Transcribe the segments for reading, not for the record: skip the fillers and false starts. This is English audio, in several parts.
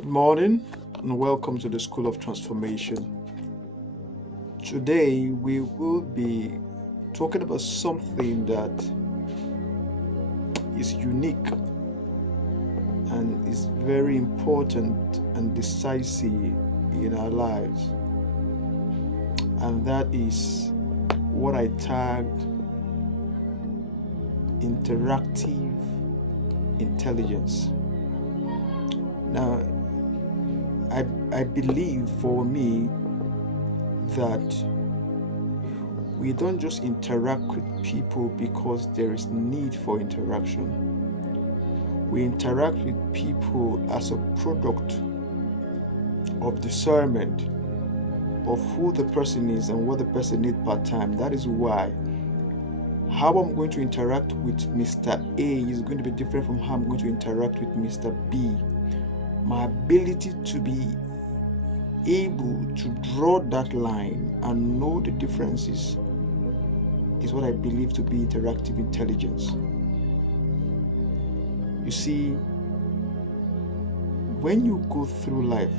Good morning and welcome to the School of Transformation. Today we will be talking about something that is unique and is very important and decisive in our lives, and that is what I tagged interactive intelligence. Now, I believe for me that we don't just interact with people because there is need for interaction. We interact with people as a product of discernment of who the person is and what the person needs per time. That is why how I'm going to interact with Mr. A is going to be different from how I'm going to interact with Mr. B. My ability to be able to draw that line and know the differences is what I believe to be interactive intelligence. You see, when you go through life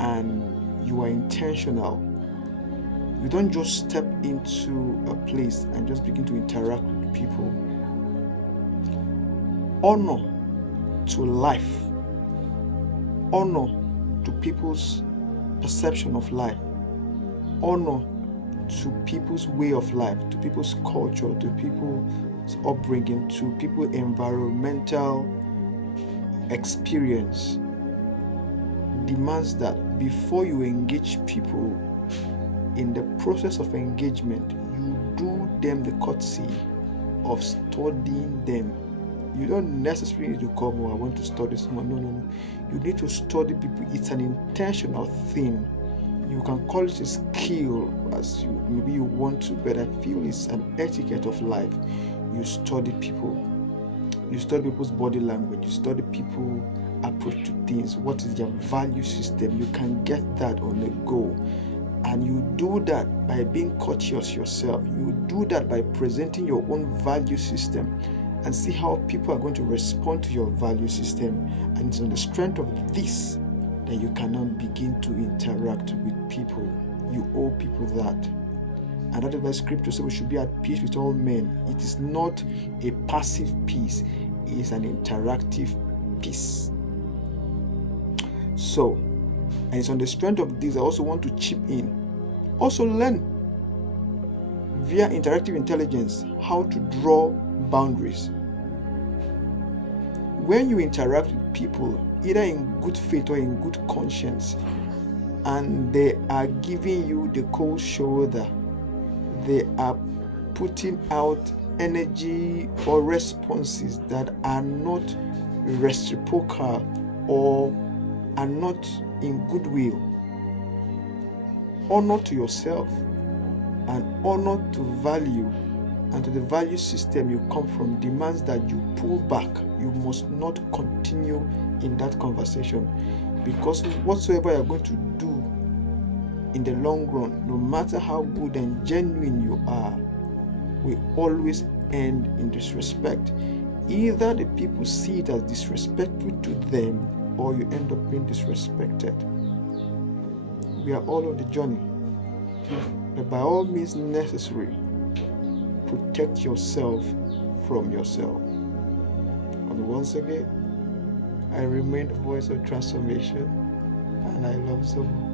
and you are intentional, you don't just step into a place and just begin to interact with people. Honor to life, honor to people's perception of life, honor to people's way of life, to people's culture, to people's upbringing, to people's environmental experience demands that before you engage people, in the process of engagement, you do them the courtesy of studying them. You don't necessarily need to come, I want to study someone. No. You need to study people. It's an intentional thing. You can call it a skill as you maybe you want to, but I feel it's an etiquette of life. You study people. You study people's body language. You study people approach to things. What is their value system? You can get that on the go. And you do that by being courteous yourself. You do that by presenting your own value system and see how people are going to respond to your value system. And it's on the strength of this that you cannot begin to interact with people. You owe people that. And that is why scripture says we should be at peace with all men. It is not a passive peace, it is an interactive peace. So, and it's on the strength of this I also want to chip in. Also learn via interactive intelligence how to draw boundaries. When you interact with people, either in good faith or in good conscience, and they are giving you the cold shoulder, they are putting out energy or responses that are not reciprocal or are not in goodwill. Honor to yourself and honor to value and to the value system you come from demands that you pull back. You must not continue in that conversation, because whatsoever you're going to do in the long run, no matter how good and genuine you are, will always end in disrespect. Either the people see it as disrespectful to them, or you end up being disrespected. We are all on the journey, but by all means necessary, protect yourself from yourself. And once again, I remain the voice of transformation, and I love so much.